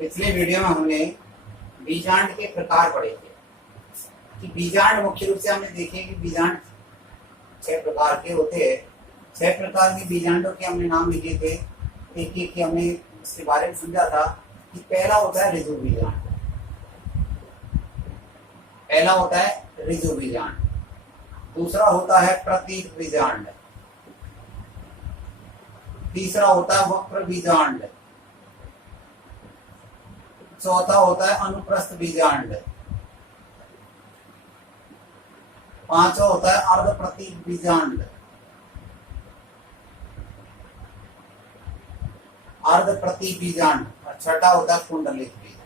पिछले वीडियो में हमने बीजांड के प्रकार पढ़े थे कि बीजांड मुख्य रूप से हमने देखे कि बीजांड 6 प्रकार के होते हैं। 6 प्रकार के बीजांडों के हमने नाम लिखे थे। एक एक के हमने इसके बारे में समझा था कि पहला होता है ऋजु बीजांड, पहला होता है ऋजु बीजांड, दूसरा होता है प्रतीक बीजांड, तीसरा होता है वक्र बीजांड, चौथा होता है अनुप्रस्थ बीजांड, पांचवा होता है अर्ध प्रतीक बीजांड, अर्ध प्रतीक बीजांड और छठा होता है कुंडलिक बीजांड।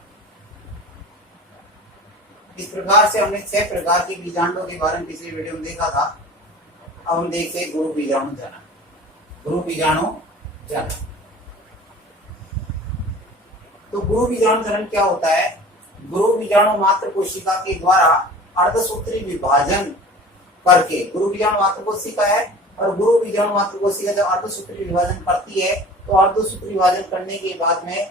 इस प्रकार से हमने 6 प्रकार के बीजांडों के बारे में पिछले वीडियो में देखा था। अब हम देखते हैं गुरु बीजाणु जनन। गुरु बीजाणु जनन, तो गुरु बीजाणु जनन क्या होता है? गुरु बीजाणु मात्र कोशिका के द्वारा अर्धसूत्री विभाजन करके, गुरु बीजाणु मात्र कोशिका है और गुरु बीजाणु मात्र कोशिका जब अर्धसूत्री विभाजन करती है तो अर्धसूत्री विभाजन करने के बाद में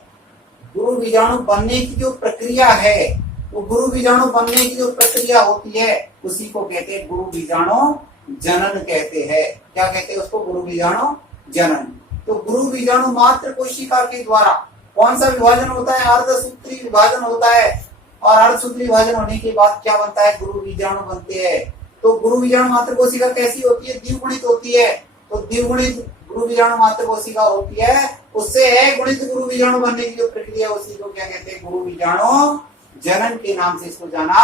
गुरु बीजाणु बनने की जो प्रक्रिया है, वो गुरु बीजाणु बनने की जो प्रक्रिया होती है उसी को कहते हैं गुरु बीजाणु जनन कहते हैं। क्या कहते हैं उसको? गुरु बीजाणु जनन। तो गुरु बीजाणु मात्र कोशिका के द्वारा कौन सा विभाजन होता है? अर्धसूत्री विभाजन होता है और अर्धसूत्री विभाजन होने के बाद क्या बनता है? गुरु बीजाणु बनते हैं। तो गुरु बीजाणु मात्र कोशिका कैसी होती है? द्विगुणित होती है। तो द्विगुणित गुरु बीजाणु मात्र कोशिका होती है, उससे है गुणित गुरु बीजाणु बनने की जो प्रक्रिया उसी को क्या कहते हैं? गुरु बीजाणु जनन के नाम से इसको जाना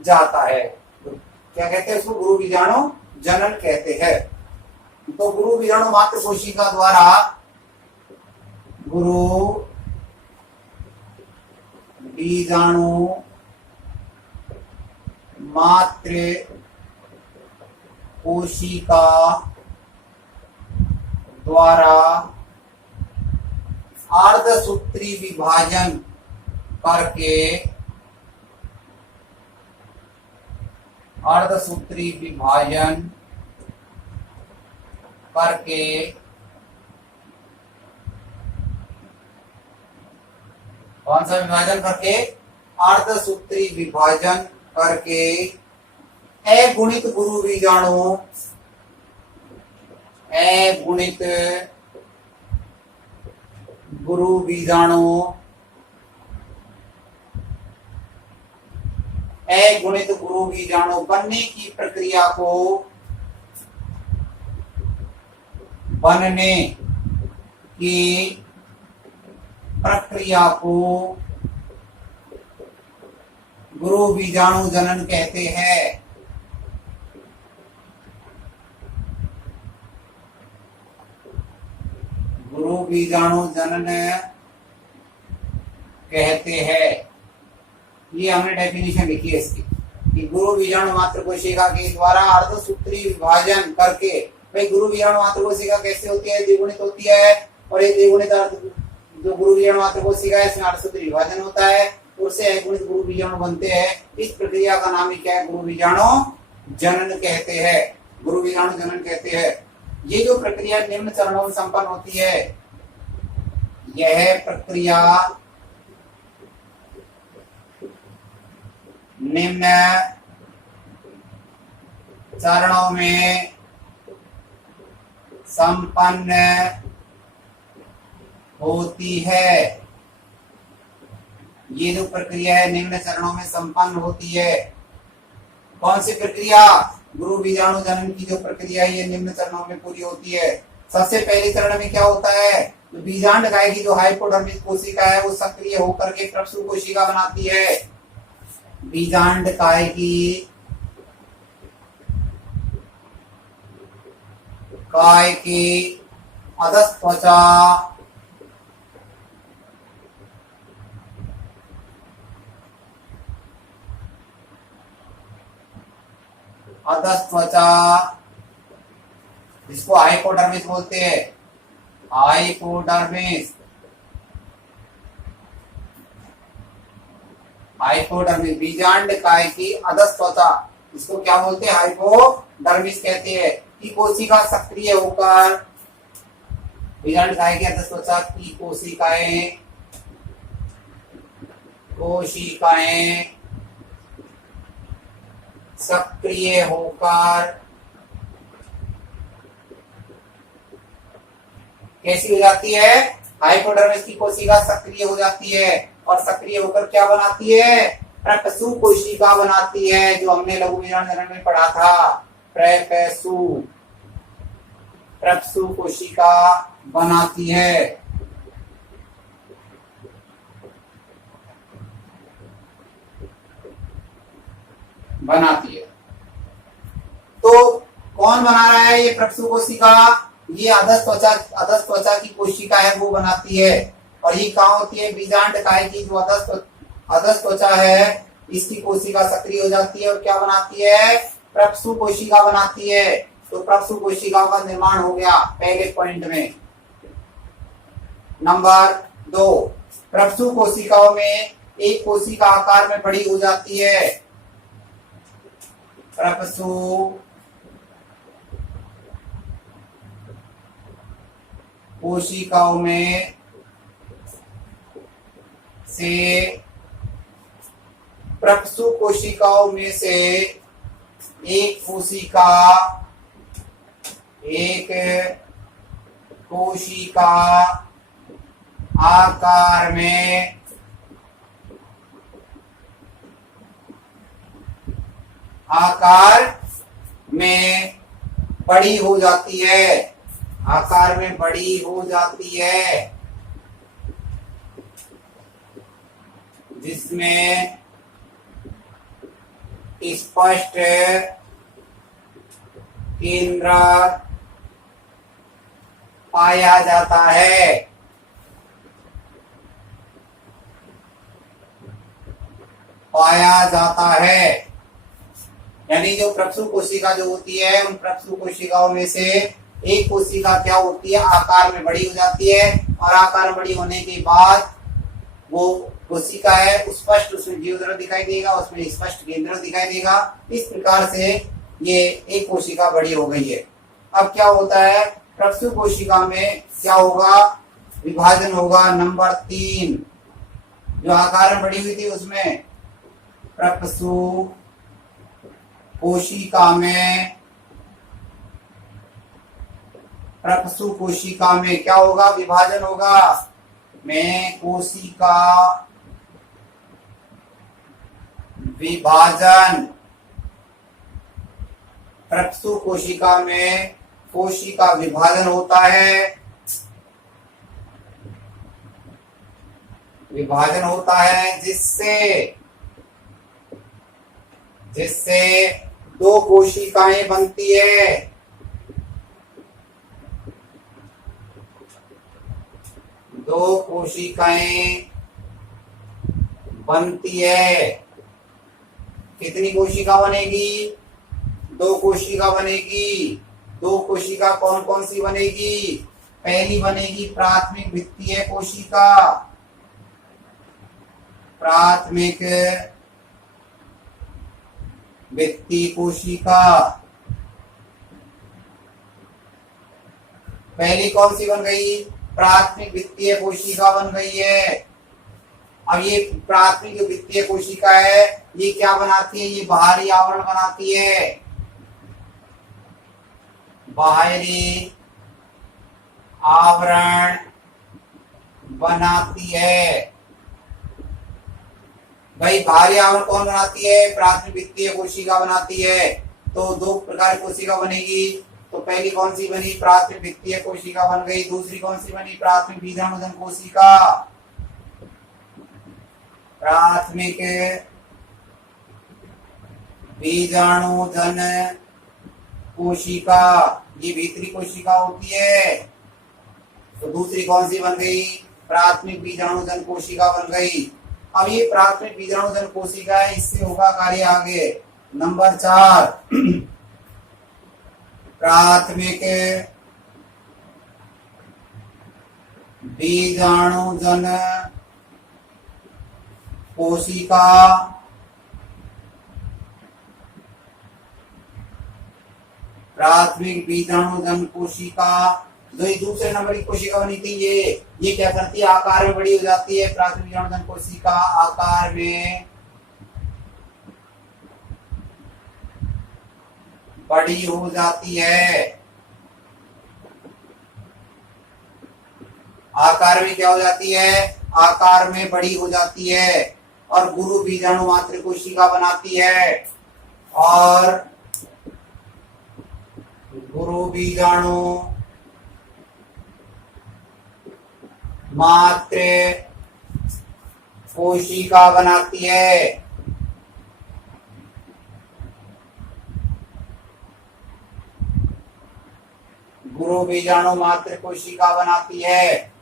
जाता है। तो क्या कहते हैं इसको? गुरु बीजाणु जनन कहते हैं। तो गुरु बीजाणु मात्र कोशिका द्वारा गुरु बीजाणु मात्र कोशिका द्वारा अर्धसूत्री विभाजन करके, अर्धसूत्री विभाजन करके कौन सा विभाजन करके? अर्धसूत्री विभाजन करके अगुणित गुरु बीजाणु, अगुणित गुरु बीजाणु, अगुणित गुरु बीजाणु बनने की प्रक्रिया को, बनने की प्रक्रिया को गुरु बीजाणु जनन कहते हैं। गुरु बीजाणु जनन कहते हैं। ये हमने डेफिनेशन लिखी है इसकी कि गुरु बीजाणु मात्र कोशिका के द्वारा अर्धसूत्री विभाजन करके, भाई गुरु बीजाणु मात्र कोशिका कैसे होती है? द्विगुणित होती है और ये द्विगुणित जो गुरु बीजाणु मात्र कोशिका है इसमें अर्धसूत्री विभाजन होता है, उससे अगुणित गुरु बीजाणु बनते हैं। इस प्रक्रिया का नाम ही क्या है? गुरु बीजाणु जनन कहते हैं। गुरु बीजाणु जनन कहते हैं। ये जो प्रक्रिया निम्न चरणों में संपन्न होती है, यह प्रक्रिया निम्न चरणों में संपन्न होती है। ये जो प्रक्रिया है निम्न चरणों में संपन्न होती है। कौन सी प्रक्रिया? गुरु बीजाणु जनन की जो प्रक्रिया है ये निम्न चरणों में पूरी होती है। सबसे पहले चरण में क्या होता है? तो बीजांड काय की जो हाइपोडर्मिस कोशिका है वो सक्रिय होकर के प्रसु कोशिका बनाती है। बीजांड काय की अधस्त्वचा जिसको हाइपोडर्मिस बोलते हैं, हाइपोडर्मिस, हाइपोडर्मिस बीजांड काय की अधस्त्वचा, इसको क्या बोलते हैं? हाइपोडर्मिस कहते हैं। की कोशिका सक्रिय होकर बीजांड काय की अधस्त्वचा की कोशिकाएं कोशिकाएं सक्रिय होकर कैसी हो जाती है? हाइपोडर्मिस की कोशिका सक्रिय हो जाती है और सक्रिय होकर क्या बनाती है? प्रकसु कोशिका बनाती है, जो हमने लघु विज्ञान में पढ़ा था। प्रकसु कोशिका बनाती है। तो कौन बना रहा है ये प्रकसु कोशिका? ये अधस त्वचा की कोशिका है, वो बनाती है। और ये कहाँ होती है? बीजांड काय की जो अधस त्वचा है, इसकी कोशिका सक्रिय हो जाती है और क्या बनाती है? प्रकसु कोशिका बनाती है। तो प्रकसु कोशिकाओं का निर्माण हो गया पहले पॉइंट में। नंबर 2, प्रकसु कोशिकाओं में एक कोशिका आकार में बड़ी हो जाती है। प्रकसु कोशिकाओं में से प्रकसु कोशिकाओं में से एक कोशिका आकार में बड़ी हो जाती है। आकार में बड़ी हो जाती है, जिसमें स्पष्ट केंद्र पाया जाता है। यानी जो प्रकसु कोशिका जो होती है, उन प्रकसु कोशिकाओं में से एक कोशिका क्या होती है? आकार में बड़ी हो जाती है और आकार में बड़ी होने के बाद वो कोशिका है स्पष्ट, उसमें जीवद्रव्य दिखाई देगा, उसमें स्पष्ट केंद्र दिखाई देगा। इस प्रकार से ये एक कोशिका बड़ी हो गई है। अब क्या होता है? प्रकसु कोशिका में क्या होगा? विभाजन होगा। नंबर 3, जो आकार में बड़ी हुई थी उसमें प्रकसु कोशिका में क्या होगा? विभाजन होगा। में कोशिका विभाजन। प्रकसु कोशिका में कोशिका विभाजन होता है। जिससे 2 कोशिकाएं बनती है। कितनी कोशिका बनेगी? 2 कोशिका बनेगी। 2 कोशिका कौन कौन सी बनेगी? पहली बनेगी प्राथमिक वित्तीय कोशिका। प्राथमिक वित्तीय कोशिका पहली कौन सी बन गई? प्राथमिक वित्तीय कोशिका बन गई है। अब ये प्राथमिक वित्तीय कोशिका है, ये क्या बनाती है? ये बाहरी आवरण बनाती है। बाहरी आवरण बनाती है। भाई बाहरी आवरण कौन बनाती है? प्राथमिक वित्तीय कोशिका बनाती है। तो 2 प्रकार की कोशिका बनेगी। तो पहली कौन सी बनी? प्राथमिक वित्तीय कोशिका बन गई। दूसरी कौन सी बनी? प्राथमिक बीजाणुधन कोशिका। प्राथमिक बीजाणुधन कोशिका, ये भीतरी कोशिका होती है। तो दूसरी कौन सी बन गई? प्राथमिक बीजाणुधन कोशिका बन गई। अब ये प्राथमिक बीजाणुधन कोशिका है, इससे होगा कार्य आगे। नंबर 4, प्राथमिक बीजाणुधन कोशिका जो ये दूसरे नंबर की कोशिका बनी थी, ये क्या करती है, आकार में बड़ी हो जाती है। प्राथमिक बीजाणु कोशिका आकार में बड़ी हो जाती है। आकार में क्या हो जाती है, आकार में बड़ी हो जाती है और गुरु बीजाणु मात्र कोशिका बनाती है। और गुरु बीजाणु मात्र कोशिका बनाती है। गुरु बीजाणु मात्र कोशिका बनाती है।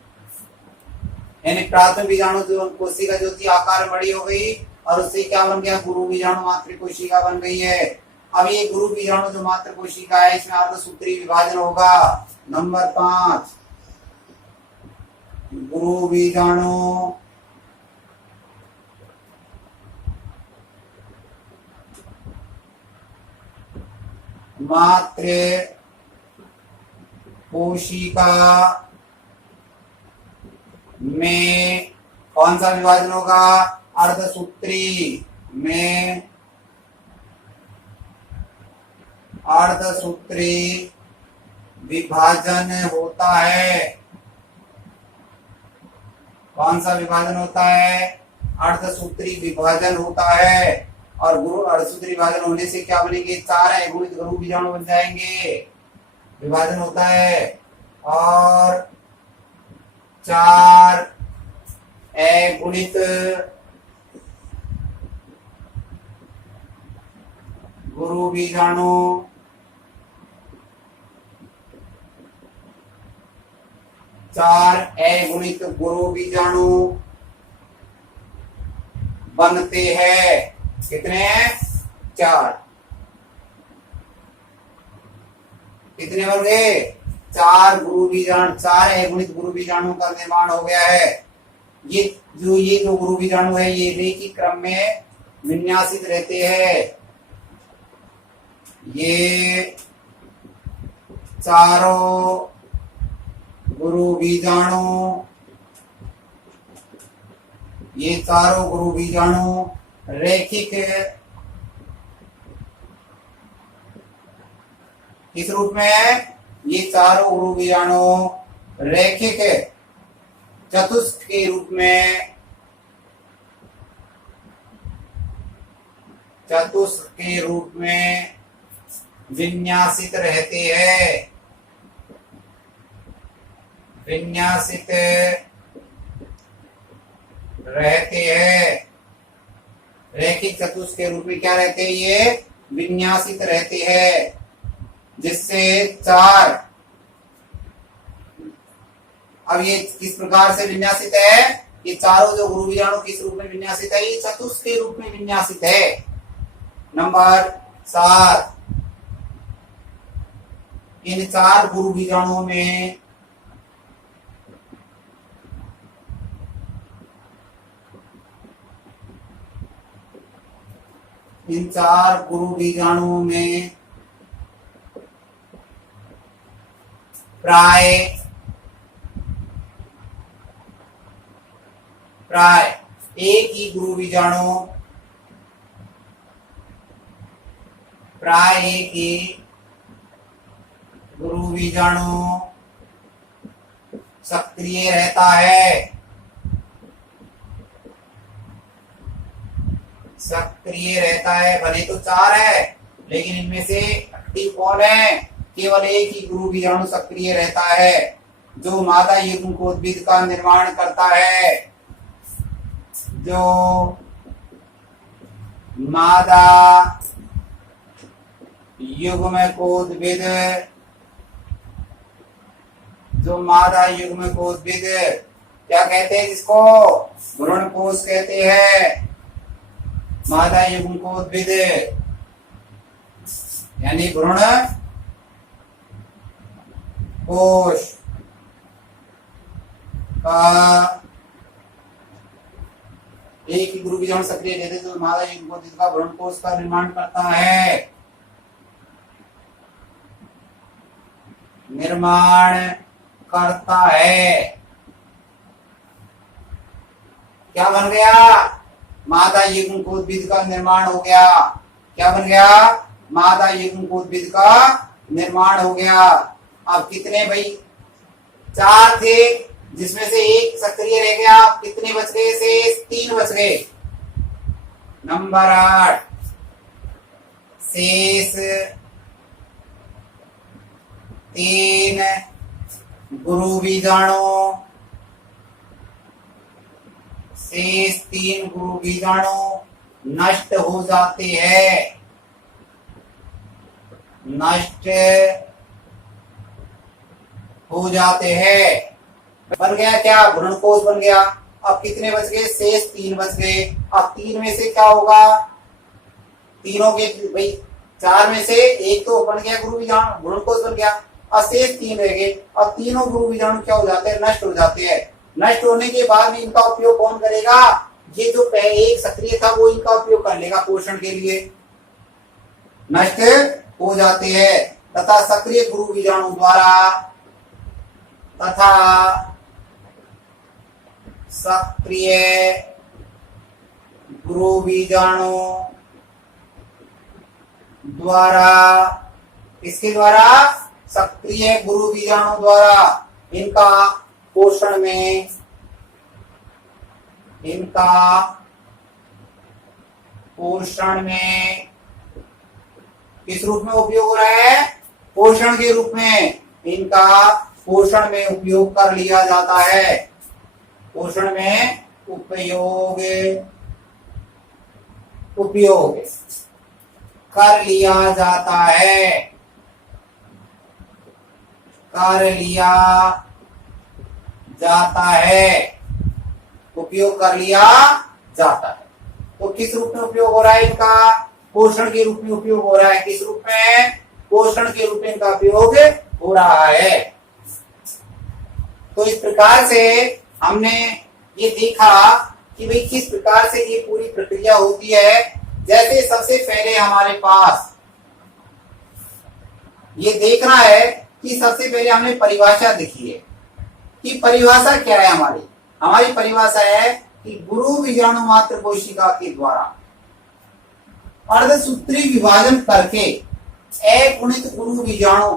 यानी प्राथमिक बीजाणु जो कोशिका जो थी आकार में बड़ी हो गई और उससे क्या बन गया, गुरु बीजाणु मात्र कोशिका बन गई है। अब ये गुरु बीजाणु जो मात्र कोशिका है इसमें अर्धसूत्री विभाजन होगा। नंबर 5, गुरु बीजाणु मात्र कोशिका में कौन सा विभाजन होगा, अर्धसूत्री में अर्धसूत्री विभाजन होता है। कौन सा विभाजन होता है, अर्धसूत्री विभाजन होता है। और गुरु अर्धसूत्री विभाजन होने से क्या बनेंगे, 4 अगुणित गुरु बीजाणु बन जाएंगे। विभाजन होता है और 4 अगुणित गुरु बीजाणु अगुणित गुरु बीजाणु बनते हैं। कितने हैं, 4। कितने बन गए, 4 गुरु बीजाणु, 4 अगुणित गुरु बीजाणु का निर्माण हो गया है। ये जो गुरु बीजाणु है ये रेखिक क्रम में विन्यासित रहते हैं। ये चारों गुरु बीजाणु रैखिक किस रूप में है, ये चारों गुरु बीजाणु रैखिक चतुष्क के रूप में विन्यासित रहते हैं। रैखिक चतुष्क के रूप में क्या रहते हैं, ये विन्यासित रहते हैं। जिससे 4, अब ये किस प्रकार से विन्यासित है, ये चारों जो गुरु बीजाणु किस रूप में विन्यासित है, ये चतुष्क के रूप में विन्यासित है। नंबर 7, इन 4 गुरु बीजाणुओं में प्राय एक ही गुरु बीजाणु सक्रिय रहता है। भले तो 4 है लेकिन इनमें से एक्टिव कौन है, केवल एक ही गुरु बीजाणु सक्रिय रहता है जो मादा युग्मकोद्भिद का निर्माण करता है। जो मादा युग्मकोद्भिद क्या कहते हैं, जिसको भ्रूणकोश कहते हैं। मादा युग्मकोद्भिद यानी भ्रूण कोश का एक ही गुरु बीजाणु सक्रिय रहते तो मादा युग्मकोद्भिद का भ्रूणकोश का निर्माण करता है। करता है। क्या बन गया? मादा युग्मकोद्भिद का निर्माण हो गया। क्या बन गया? मादा युग्मकोद्भिद का निर्माण हो गया। अब कितने भाई? 4 थे, जिसमें से एक सक्रिय रह गया। कितने बच गए? से 3 बच गए। नंबर 8, शेष 3 गुरु बीजाणु। शेष 3 गुरु बीजाणु नष्ट हो जाते हैं। नष्ट हो जाते हैं। बन गया क्या? भ्रूणकोश बन गया। अब कितने बच गए? शेष 3 बच गए। अब 3 में से क्या होगा? तीनों के भाई 4 में से एक तो बन गया गुरु बीजाणु, भ्रूणकोश बन गया। अब शेष 3 रह गए। अब तीनों गुरु बीजाणु क्या हो जाते हैं? नष्ट हो जाते हैं। नष्ट होने के बाद भी इनका उपयोग कौन करेगा? ये जो एक सक्रिय था वो इनका उपयोग कर लेगा पोषण के लिए। नष्ट हो जाते हैं तथा सक्रिय गुरु बीजाणु द्वारा इसके द्वारा सक्रिय गुरु बीजाणु द्वारा इनका पोषण में किस रूप में उपयोग हो रहा है? पोषण के रूप में इनका पोषण में उपयोग कर लिया जाता है। पोषण में उपयोग कर लिया जाता है। उपयोग कर लिया जाता है। तो किस रूप में उपयोग हो रहा है इनका? पोषण के रूप में उपयोग हो रहा है। किस रूप में? पोषण के रूप में इनका उपयोग हो रहा है। तो इस प्रकार से हमने ये देखा कि भाई किस प्रकार से ये पूरी प्रक्रिया होती है। जैसे सबसे पहले हमारे पास ये देखना है कि सबसे पहले हमने परिभाषा देखी है कि परिभाषा क्या है हमारी परिभाषा है कि गुरु बीजाणु मात्र कोशिका के द्वारा अर्धसूत्री विभाजन करके अगुणित गुरु बीजाणु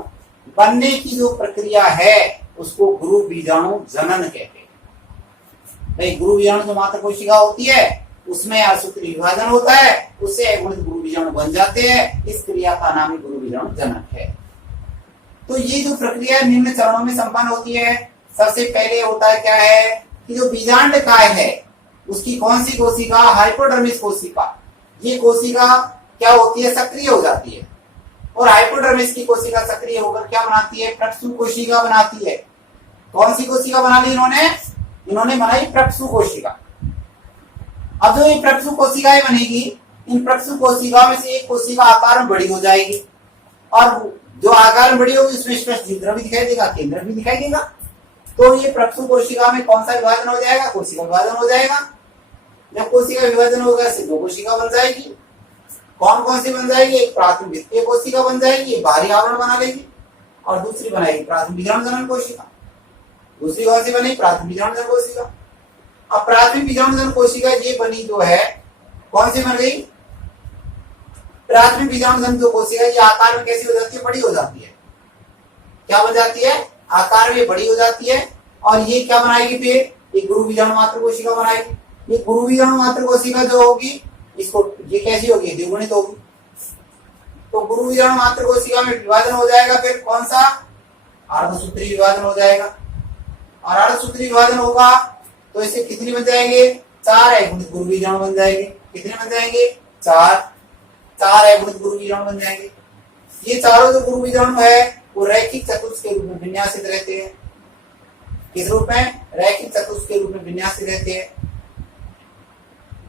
बनने की जो प्रक्रिया है उसको गुरु बीजाणु जनन कहते हैं। भाई गुरु बीजाणु जो मात्र कोशिका होती है उसमें अर्धसूत्री विभाजन होता है, उससे अगुणित गुरु बीजाणु बन जाते हैं। इस क्रिया का नाम ही गुरु बीजाणु जनन है। तो ये जो प्रक्रिया निम्न चरणों में संपन्न होती है। सबसे पहले होता है क्या है कि जो बीजांड काय है उसकी कौन सी कोशिका? हाइपोडर्मिस कोशिका। ये कोशिका क्या होती है? सक्रिय हो जाती है। और हाइपोडर्मिस की कोशिका सक्रिय होकर क्या बनाती है? प्रक्षु कोशिका बनाती है। कौन सी कोशिका बना ली इन्होंने बनाई प्रक्षु कोशिका। अब जो ये प्रक्षु कोशिकाएं बनेगी, इन प्रक्षु कोशिका में से एक कोशिका आकार में बड़ी हो जाएगी और जो आकार में बड़ी होगी उसमें स्पष्ट छिद्र भी दिखाई देगा, केंद्र भी दिखाई देगा। तो ये प्रक्षु कोशिका में कौन सा विभाजन हो जाएगा? कोशिका विभाजन हो जाएगा। जब कोशिका विभाजन होगा इससे 2 कोशिका बन जाएगी। कौन कौन सी बन जाएगी? एक प्राथमिक द्वितीय कोशिका बन जाएगी, बाहरी आवरण बना लेगी, और दूसरी बनाएगी प्राथमिक बीजाणु जनन कोशिका। दूसरी कौन सी बनी? प्राथमिक बीजाणु जनन कोशिका। अब प्राथमिक बीजाणु जनन कोशिका ये बनी जो है कौन सी बन गई? प्राथमिक बीजाणु जनन जो कोशिका ये आकार में कैसी हो जाती है? बड़ी हो जाती है। क्या बन जाती है? आकार में बड़ी हो जाती है। और ये क्या बनाएगी? फिर एक गुरु बीजाणु मात्र कोशिका बनाएगी। ये गुरु बीजाणु मात्र कोशिका जो होगी इसको ये कैसी होगी? द्विगुणित होगी। तो गुरु बीजाणु मात्र कोशिका में विभाजन हो जाएगा। फिर कौन सा? अर्धसूत्री विभाजन हो जाएगा। और अर्धसूत्री विभाजन होगा तो इससे कितनी बन जाएंगे? 4 अगुणित गुरु बीजाणु बन जाएंगे। कितने बन जाएंगे? 4 अगुणित गुरु बीजाणु बन जाएंगे। ये चारों जो गुरु बीजाणु है वो रैखिक चतुष्क के रूप में विन्यासित रहते हैं। किस रूप में? रैखिक चतुष्क के रूप में विन्यासित रहते हैं।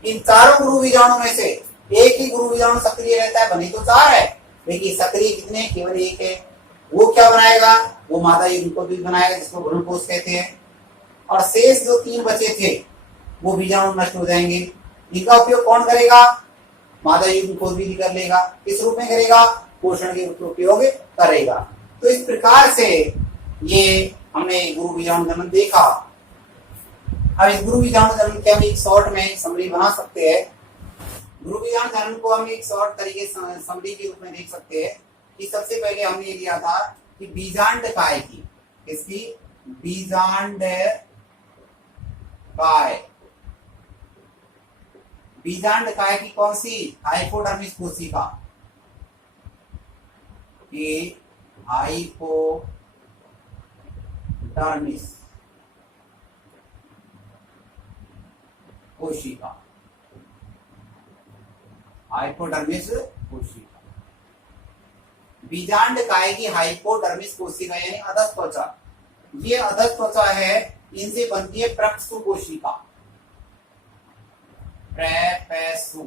इन चारों गुरु बीजाणु में से एक ही गुरु बीजाणु सक्रिय रहता है। बनी तो 4 है लेकिन सक्रिय कितने? केवल एक है। वो क्या बनाएगा? वो मादा युग्मकोद्भिद बनाएगा जिसको भ्रूणकोश कहते हैं। और शेष जो 3 बचे थे वो बीजाणु नष्ट हो जाएंगे। इनका उपयोग कौन करेगा? मादा युग्मकोद्भिद कर लेगा। किस रूप में करेगा? पोषण के रूप में उपयोग करेगा। तो इस प्रकार से ये हमने गुरु बीजाणु जनन देखा। अब इस गुरु बीजाणु जनन के हम एक शॉर्ट में समरी बना सकते हैं। गुरु बीजाणु जनन को हम एक शॉर्ट तरीके से समरी के रूप में देख सकते हैं कि सबसे पहले हमने लिया था कि बीजांड काय की, इसकी बीजांड काय, बीजांड काय की कौन सी, हाइपोडर्मिस कोशिका, ये हाइपोडर्मिस कोशिका, हाइपोडर्मिस कोशिका, बीजांड काय की हाइपोडर्मिस कोशिका यानी अधस त्वचा। ये अधस त्वचा है, इनसे बनती है प्रक्षु कोशिका, प्रेपेसु।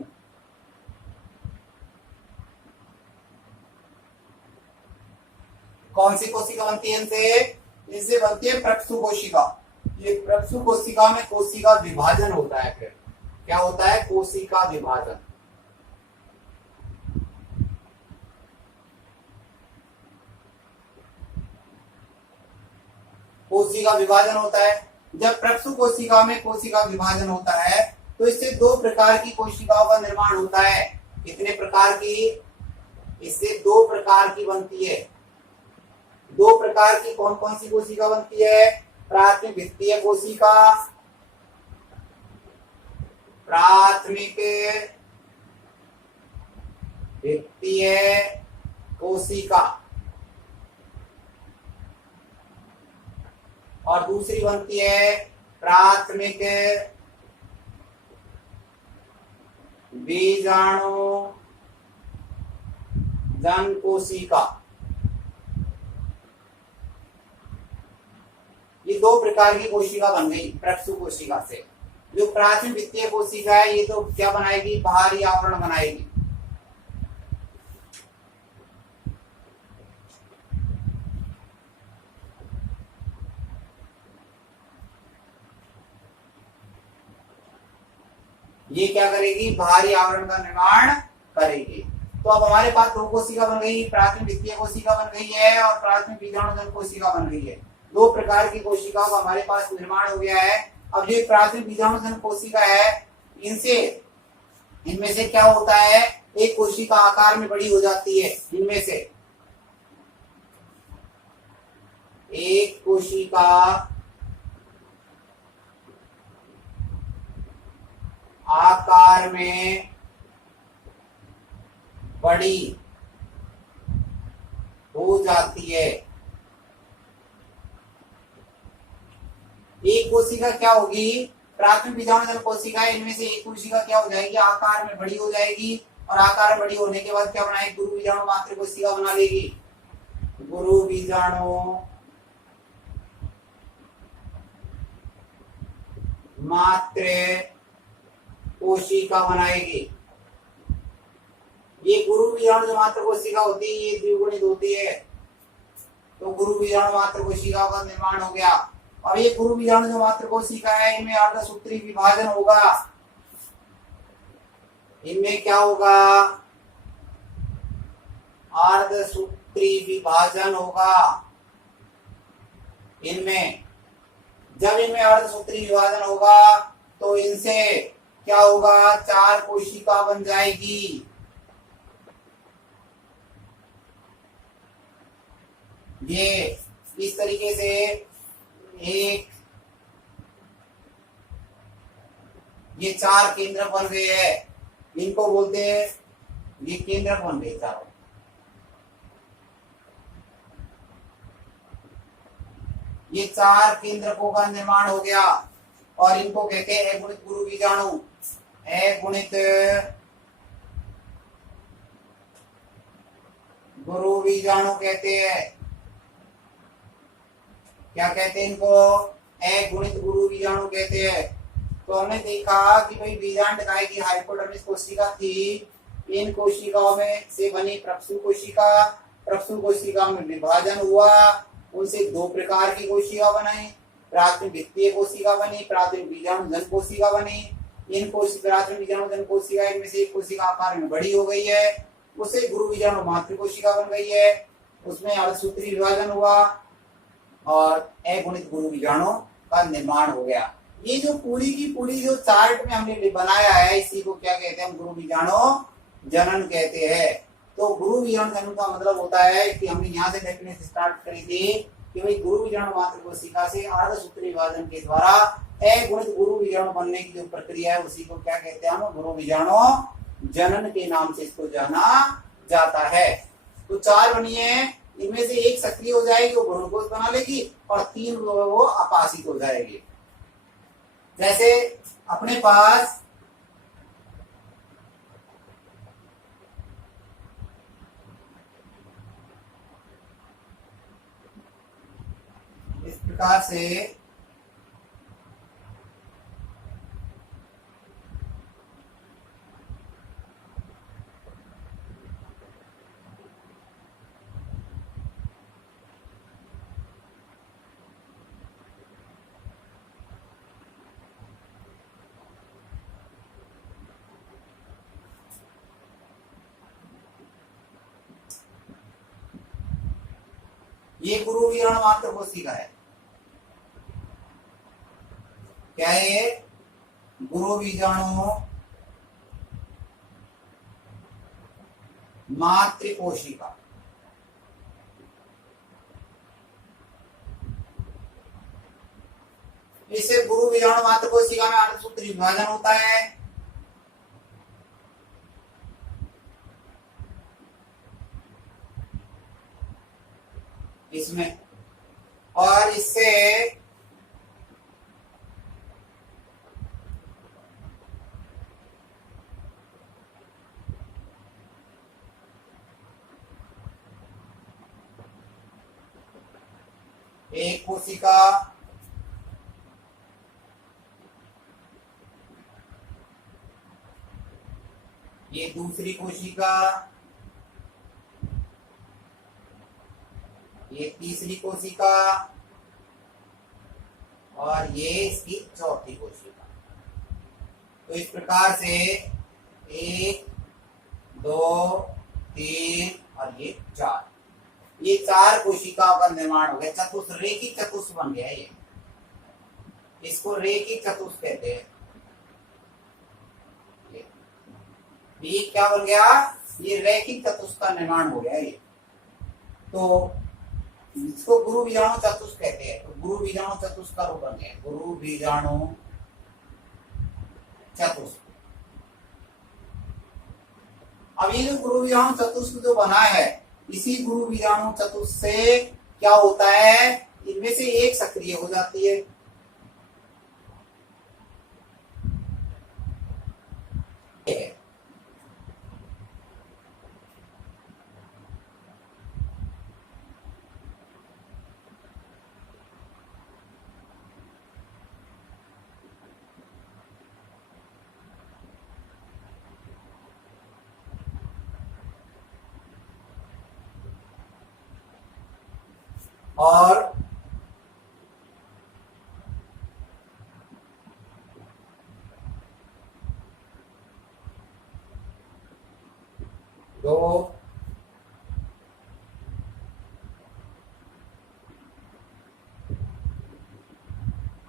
कौन सी कोशिका बनती है इनसे, इनसे बनती है प्रक्षु कोशिका। ये प्रक्षु कोशिका में कोशिका विभाजन होता है। फिर क्या होता है, कोशिका विभाजन। कोशिका विभाजन होता है। जब प्रक्षु कोशिका में कोशिका विभाजन होता है तो इससे दो प्रकार की कोशिकाओं का निर्माण होता है। कितने प्रकार की, इससे दो प्रकार की बनती है। दो प्रकार की कौन कौन सी कोशिका बनती है, प्राथमिक वित्तीय कोशिका, प्राथमिक वित्तीय कोशिका, और दूसरी बनती है प्राथमिक बीजाणु जन कोशिका। ये दो प्रकार की कोशिका बन गई प्रक्षु कोशिका से। जो प्राथमिक वित्तीय कोशिका है ये तो क्या बनाएगी, बाहरी आवरण बनाएगी। ये क्या करेगी, बाहरी आवरण का निर्माण करेगी। तो अब हमारे पास दो कोशिका बन गई, प्राथमिक वित्तीय कोशिका बन गई है और प्राथमिक बीजाणुजन कोशिका बन गई है। दो प्रकार की कोशिकाओं का हमारे पास निर्माण हो गया है। अब जो प्राथमिक बीजाणुजन कोशिका है, इनसे इनमें से क्या होता है, एक कोशिका आकार में बड़ी हो जाती है। इनमें से एक कोशिका आकार में बड़ी हो जाती है। एक कोशिका क्या होगी, प्राथमिक बीजाणुजन कोशिका, इनमें से एक कोशिका क्या हो जाएगी, आकार में बड़ी हो जाएगी और आकार में बड़ी होने के बाद क्या बनाएगी, गुरु बीजाणु मात्र कोशिका बना लेगी। गुरु बीजाणु मात्र कोशिका बनाएगी। ये गुरु बीजाणु मात्र कोशिका होती है, ये द्विगुणित होती है। तो गुरु बीजाणु मात्र कोशिका का निर्माण हो गया। अब ये गुरु बीजाणु जो मात्र कोशिका है, इनमें अर्धसूत्री विभाजन होगा। इनमें क्या होगा, अर्धसूत्री विभाजन होगा। इनमें जब इनमें अर्धसूत्री विभाजन होगा तो इनसे क्या होगा, चार कोशिका बन जाएगी। ये इस तरीके से एक, ये चार केंद्र बन गए हैं, इनको बोलते हैं, ये केंद्र बन गए चारों। ये चार केंद्रकों का निर्माण हो गया और इनको कहते हैं अगुणित गुरु बीजाणु। अगुणित गुरु बीजाणु कहते हैं। क्या कहते हैं इनको, अगुणित गुरु बीजाणु कहते हैं। तो हमने देखा कि भाई बीजांड काय की हाइपोडर्मिस कोशिका थी, इन कोशिकाओं में से बनी प्रक्षु कोशिका। प्रक्षु कोशिका में विभाजन हुआ, उनसे दो प्रकार की कोशिका बनाई, प्राथमिक वित्तीय कोशिका बनी, प्राथमिक बीजाणुजन कोशिका बनी। इन प्राथमिक बीजाणुजन कोशिका इनमें से एक कोशिका आकार में बड़ी हो गई है, उसे गुरु बीजाणु मातृ कोशिका बन गई है। उसमें अर्धसूत्री विभाजन हुआ, और अगुणित गुरु बीजाणु का निर्माण हो गया। ये जो पूरी की पूरी जो चार्ट में हमने बनाया है, इसी को क्या कहते हैं, हम गुरु बीजाणु जनन कहते हैं। तो गुरु बीजाणु जनन का मतलब होता है कि हमने यहाँ से डेफिनेशन स्टार्ट करी थी कि भाई गुरु बीजाणु मात्र कोशिका से अर्धसूत्री विभाजन के द्वारा अगुणित गुरु बीजाणु बनने की जो प्रक्रिया है उसी को क्या कहते हैं, हम गुरु बीजाणु जनन के नाम से इसको जाना जाता है। तो 4 बनी है, इनमें से एक सक्रिय हो जाएगी, वो ग्लूकोज बना लेगी, और 3 वो अपाशित हो जाएगी। जैसे अपने पास इस प्रकार से ये गुरु बीजाणु मात्र कोशिका है। क्या है ये? गुरु बीजाणु मात्र कोशिका। इससे गुरु बीजाणु मात्र कोशिका में अर्धसूत्री विभाजन होता है। इसमें और इससे एक कोशिका ये दूसरी कोशिका, ये तीसरी कोशिका, और ये इसकी चौथी कोशिका। तो इस प्रकार से 1 2 3 और ये 4, ये 4 कोशिकाओं का निर्माण हो गया। चतुष्क, रेखिक चतुष्क बन गया ये, इसको रेखिक चतुष्क कहते हैं। ये क्या बन गया? ये रैखिक चतुष्क का निर्माण हो गया ये। तो इसको गुरु बीजाणु चतुष्क कहते हैं। तो गुरु बीजाणु चतुष्क का रूप बन गया, गुरु बीजाणु चतुष्क। अब ये जो गुरु बीजाणु चतुष्क जो बना है, इसी गुरु बीजाणु चतुष्क से क्या होता है, इनमें से एक सक्रिय हो जाती है। और दो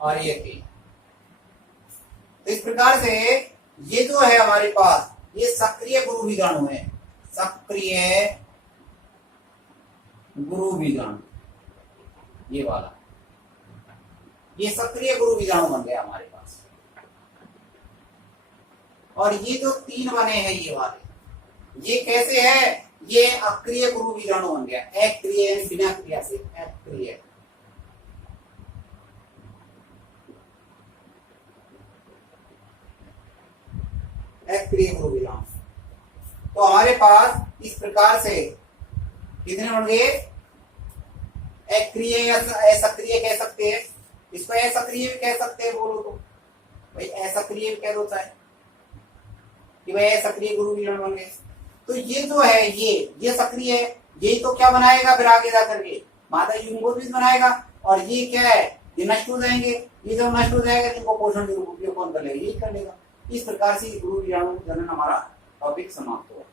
और ये 3। तो इस प्रकार से ये जो है हमारे पास, ये सक्रिय गुरु बीजाणु है, सक्रिय गुरु बीजाणु, ये वाला, ये सक्रिय गुरु बीजाणु बन गया हमारे पास। और ये जो 3 बने हैं ये वाले, ये कैसे है? ये अक्रिय गुरु बीजाणु बन गया, अक्रिय बिना क्रिया से, अक्रिय। अक्रिय गुरु बीजाणु। तो हमारे पास इस प्रकार से कितने बन गए? अक्रिय या असक्रिय कह सकते हैं, इसको असक्रिय भी कह सकते हैं। बोलो तो भाई असक्रिय भी कह दो चाहे, कि भाई असक्रिय गुरु बीजाणु बन गए। तो ये जो है ये सक्रिय है, यही तो क्या बनाएगा फिर आगे जाकर के, मादा युग्मकोष बनाएगा। और ये क्या है? ये नष्ट हो जाएंगे। ये जब नष्ट हो जाएगा तो इनको पोषण के रूप उपयोग कौन कर लेगा? यही कर लेगा। इस प्रकार से गुरु बीजाणु जनन हमारा टॉपिक समाप्त हुआ।